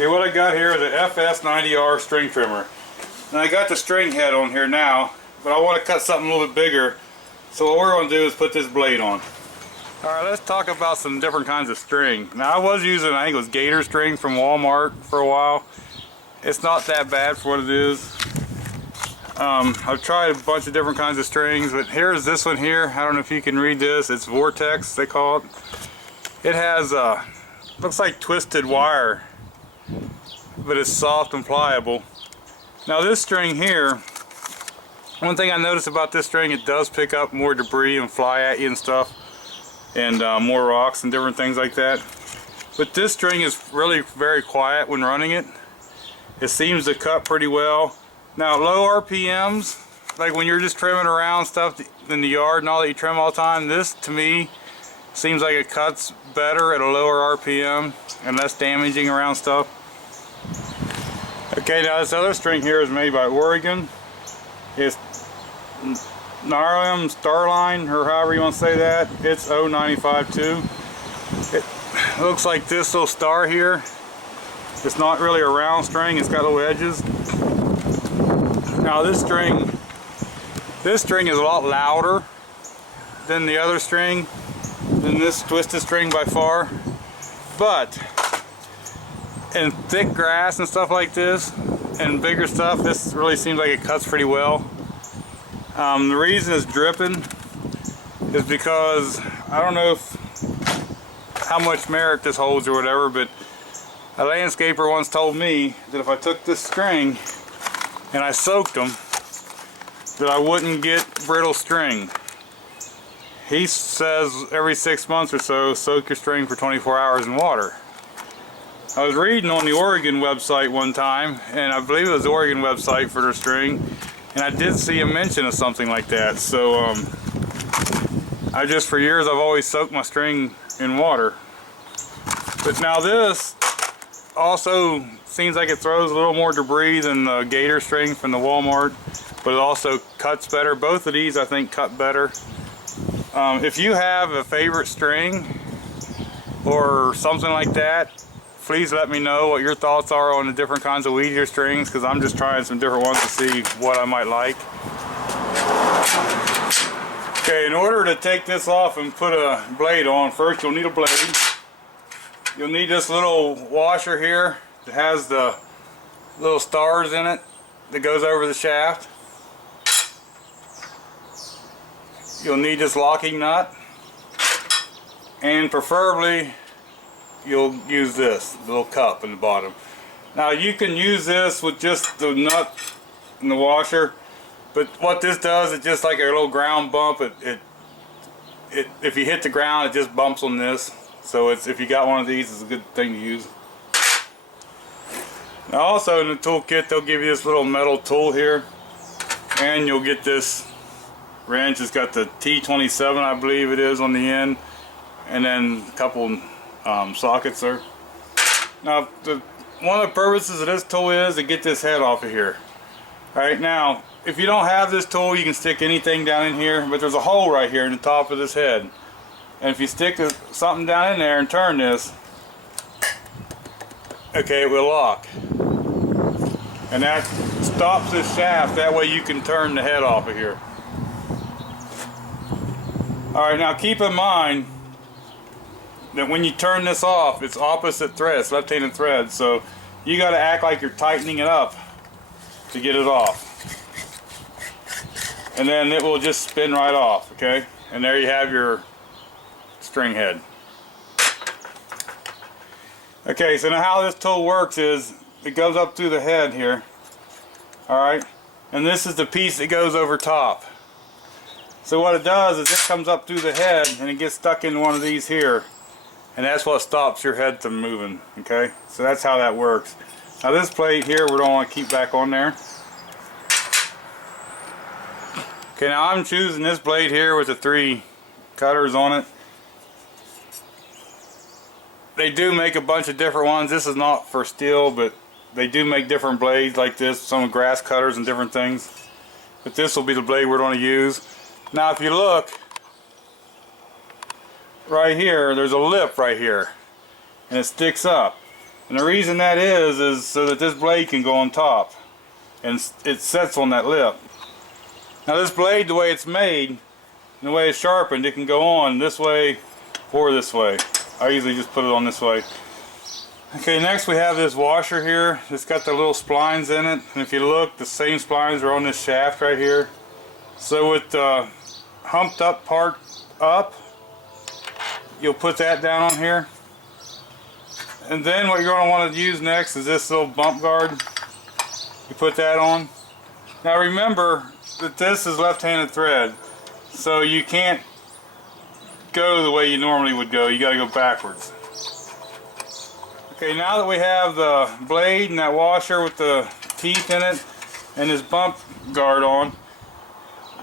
Okay, what I got here is a FS90R string trimmer. And I got the string head on here now, but I want to cut something a little bit bigger. So what we're going to do is put this blade on. Alright, let's talk about some different kinds of string. Now I was using, I think it was gator string from Walmart for a while. It's not that bad for what it is. I've tried a bunch of different kinds of strings, but here's this one here. I don't know if you can read this. It's Vortex, they call it. It has, looks like twisted wire, but it's soft and pliable. Now this string here, one thing I noticed about this string, it does pick up more debris and fly at you and stuff, and more rocks and different things like that. But this string is really very quiet when running it. It seems to cut pretty well. Now low RPMs, like when you're just trimming around stuff in the yard and all that you trim all the time, this to me seems like it cuts better at a lower RPM and less damaging around stuff. Okay, now this other string here is made by Oregon. It's Narlium Starline, or however you want to say that. It's 095 too. It looks like this little star here. It's not really a round string, it's got little edges. Now this string is a lot louder than the other string, than this twisted string by far. But in thick grass and stuff like this, and bigger stuff, this really seems like it cuts pretty well. The reason it's dripping is because, I don't know how much merit this holds or whatever, but a landscaper once told me that if I took this string and I soaked them, that I wouldn't get brittle string. He says every 6 months or so, soak your string for 24 hours in water. I was reading on the Oregon website one time, and I believe it was the Oregon website for their string, and I did see a mention of something like that. So for years I've always soaked my string in water. But now this also seems like it throws a little more debris than the gator string from the Walmart, but it also cuts better. Both of these I think cut better. If you have a favorite string or something like that, please let me know what your thoughts are on the different kinds of weed eater strings, because I'm just trying some different ones to see what I might like. Okay, in order to take this off and put a blade on, first you'll need a blade. You'll need this little washer here that has the little stars in it that goes over the shaft. You'll need this locking nut, and preferably you'll use this little cup in the bottom. Now you can use this with just the nut and the washer, but what this does, it's just like a little ground bump. If you hit the ground, it just bumps on this. So if you got one of these, it's a good thing to use. Now also in the toolkit, they'll give you this little metal tool here, and you'll get this wrench. It's got the T27, I believe it is, on the end, and then a couple sockets there. Now one of the purposes of this tool is to get this head off of here. Alright, now if you don't have this tool, you can stick anything down in here, but there's a hole right here in the top of this head, and if you stick something down in there and turn this, okay, it will lock, and that stops this shaft. That way you can turn the head off of here. Alright, now keep in mind that when you turn this off, it's opposite threads, left-handed threads, so you got to act like you're tightening it up to get it off, and then it will just spin right off. Okay, and there you have your string head. Okay, so now how this tool works is it goes up through the head here, alright, and this is the piece that goes over top. So what it does is it comes up through the head and it gets stuck in one of these here, and that's what stops your head from moving. Okay, so that's how that works. Now this plate here we don't want to keep back on there. Okay, now I'm choosing this blade here with the 3 cutters on it. They do make a bunch of different ones. This is not for Stihl, but they do make different blades like this, some grass cutters and different things. But this will be the blade we're going to use. Now if you look right here, there's a lip right here, and it sticks up. And the reason that is so that this blade can go on top, and it sets on that lip. Now this blade, the way it's made, and the way it's sharpened, it can go on this way or this way. I usually just put it on this way. Okay, next we have this washer here. It's got the little splines in it, and if you look, the same splines are on this shaft right here. So with the humped up part up, you'll put that down on here. And then what you're going to want to use next is this little bump guard. You put that on. Now remember that this is left-handed thread, so you can't go the way you normally would go. You got to go backwards. Okay, now that we have the blade and that washer with the teeth in it and this bump guard on,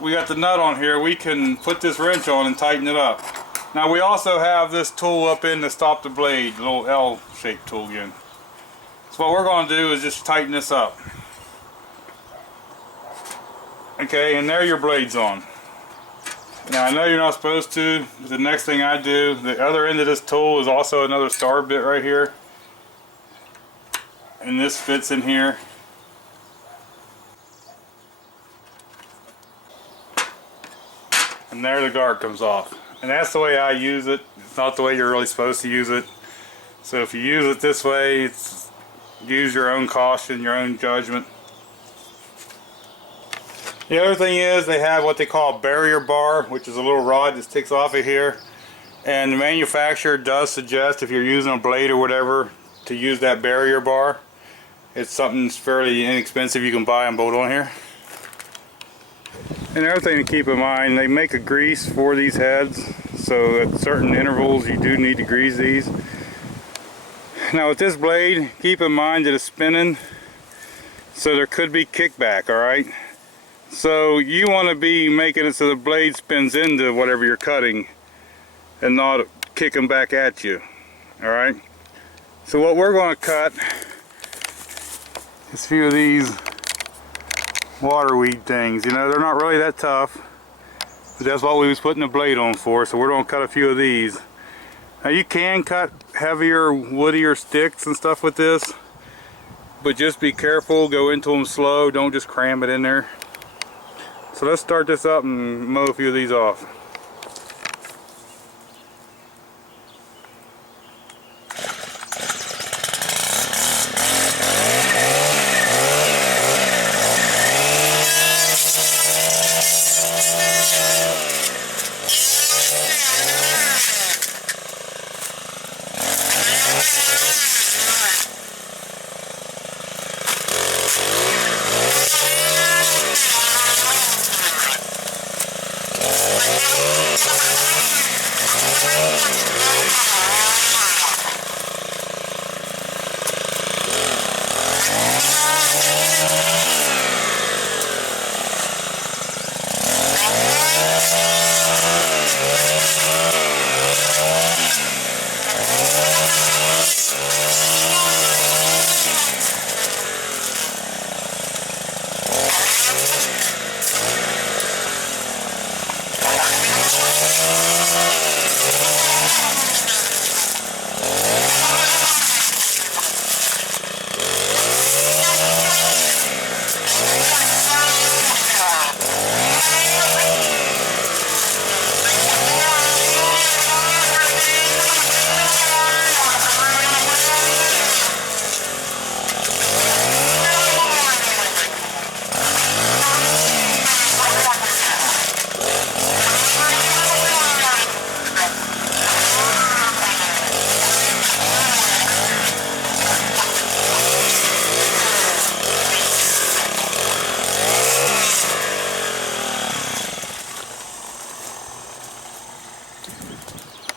we got the nut on here. We can put this wrench on and tighten it up. Now we also have this tool up in to stop the blade, the little L-shaped tool again. So what we're going to do is just tighten this up. Okay, and there your blade's on. Now I know you're not supposed to, but the next thing I do, the other end of this tool is also another star bit right here. And this fits in here. And there the guard comes off. And that's the way I use it. It's not the way you're really supposed to use it. So if you use it this way, use your own caution, your own judgment. The other thing is they have what they call a barrier bar, which is a little rod that sticks off of here. And the manufacturer does suggest, if you're using a blade or whatever, to use that barrier bar. It's something that's fairly inexpensive. You can buy them both on here. And the other thing to keep in mind, they make a grease for these heads, so at certain intervals you do need to grease these. Now with this blade, keep in mind that it's spinning, so there could be kickback, alright? So you want to be making it so the blade spins into whatever you're cutting and not kicking back at you, alright? So what we're going to cut is a few of these water weed things. You know, they're not really that tough, but that's what we was putting the blade on for, so we're going to cut a few of these. Now you can cut heavier, woodier sticks and stuff with this, but just be careful, go into them slow, don't just cram it in there. So let's start this up and mow a few of these off.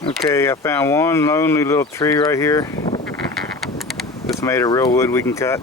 Okay, I found one lonely little tree right here. It's made of real wood we can cut.